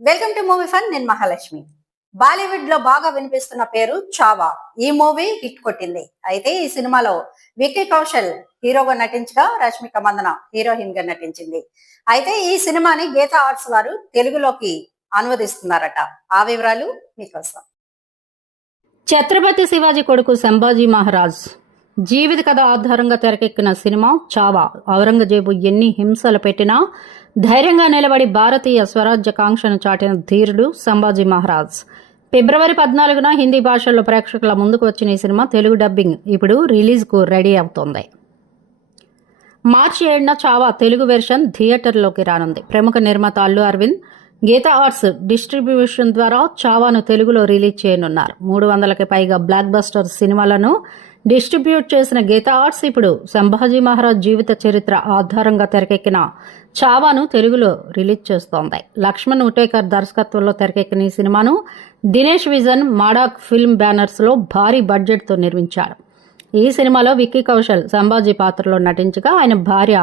Welcome to movie fun. నేను మహాలక్ష్మి. బాలీవుడ్ లో బాగా వినిపిస్తున్న పేరు చావా. ఈ మూవీ హిట్ కొట్టింది. అయితే ఈ సినిమాలో విక్కీ కౌశల్ హీరోగా నటించగా రష్మిక మందన హీరోయిన్ గా నటించింది. అయితే ఈ సినిమాని గీతా ఆర్ట్స్ వారు తెలుగులోకి అనువదిస్తున్నారట. ఆ వివరాలు మీకోసం. ఛత్రపతి శివాజీ కొడుకు సంభాజీ మహారాజ్ జీవిత కథ ఆధారంగా తెరకెక్కిన సినిమా చావా. ఔరంగజేబు ఎన్ని హింసలు పెట్టినా ధైర్యంగా నిలబడి భారతీయ స్వరాజ్య కాంక్షను చాటిన ధీరుడు సంభాజీ మహారాజ్. ఫిబ్రవరి 14న హిందీ భాషల్లో ప్రేక్షకుల ముందుకు వచ్చిన ఈ సినిమా తెలుగు డబ్బింగ్ ఇప్పుడు రిలీజ్కు రెడీ అవుతోంది. మార్చి 7న చావా తెలుగు వెర్షన్ థియేటర్లోకి రానుంది. ప్రముఖ నిర్మాత అల్లు అరవింద్ గీతా ఆర్ట్స్ డిస్ట్రిబ్యూషన్ ద్వారా చావాను తెలుగులో రిలీజ్ చేయనున్నారు. 300కి పైగా బ్లాక్ బస్టర్ సినిమాలను డిస్ట్రిబ్యూట్ చేసిన గీతా ఆర్ట్స్ ఇప్పుడు సంభాజీ మహారాజ్ జీవిత చరిత్ర ఆధారంగా తెరకెక్కిన చావాను తెలుగులో రిలీజ్ చేస్తోంది. లక్ష్మణ్ ఉటేకర్ దర్శకత్వంలో తెరకెక్కిన ఈ సినిమాను దినేష్ విజన్ మాడాక్ ఫిల్మ్ బ్యానర్స్లో భారీ బడ్జెట్తో నిర్మించాడు. ఈ సినిమాలో విక్కీ కౌశల్ సంభాజీ పాత్రలో నటించగా ఆయన భార్య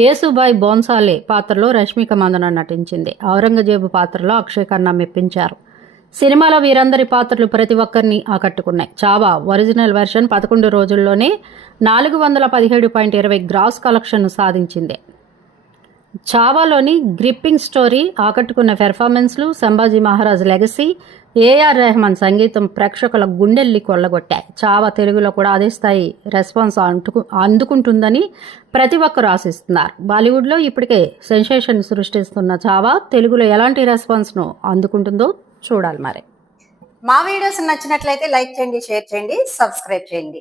యేసుబాయ్ బోన్సాలే పాత్రలో రష్మిక మందన నటించింది. ఔరంగజేబు పాత్రలో అక్షయ్ ఖన్నా మెప్పించారు. సినిమాలో వీరందరి పాత్రలు ప్రతి ఒక్కరిని ఆకట్టుకున్నాయి. చావా ఒరిజినల్ వెర్షన్ 11 రోజుల్లోనే 417.20 గ్రాస్ కలెక్షన్ సాధించింది. చావాలోని గ్రిప్పింగ్ స్టోరీ, ఆకట్టుకున్న పెర్ఫార్మెన్స్లు, సంభాజీ మహారాజ్ లెగసీ, ఏఆర్ రెహమాన్ సంగీతం ప్రేక్షకుల గుండెల్ని కొల్లగొట్టాయి. చావా తెలుగులో కూడా అదే స్థాయి రెస్పాన్స్ అందుకుంటుందని ప్రతి ఒక్కరు ఆశిస్తున్నారు. బాలీవుడ్లో ఇప్పటికే సెన్సేషన్ సృష్టిస్తున్న చావా తెలుగులో ఎలాంటి రెస్పాన్స్ను అందుకుంటుందో చూడాలి. మరి మా వీడియోస్ నచ్చినట్లయితే లైక్ చేయండి, షేర్ చేయండి, సబ్స్క్రైబ్ చేయండి.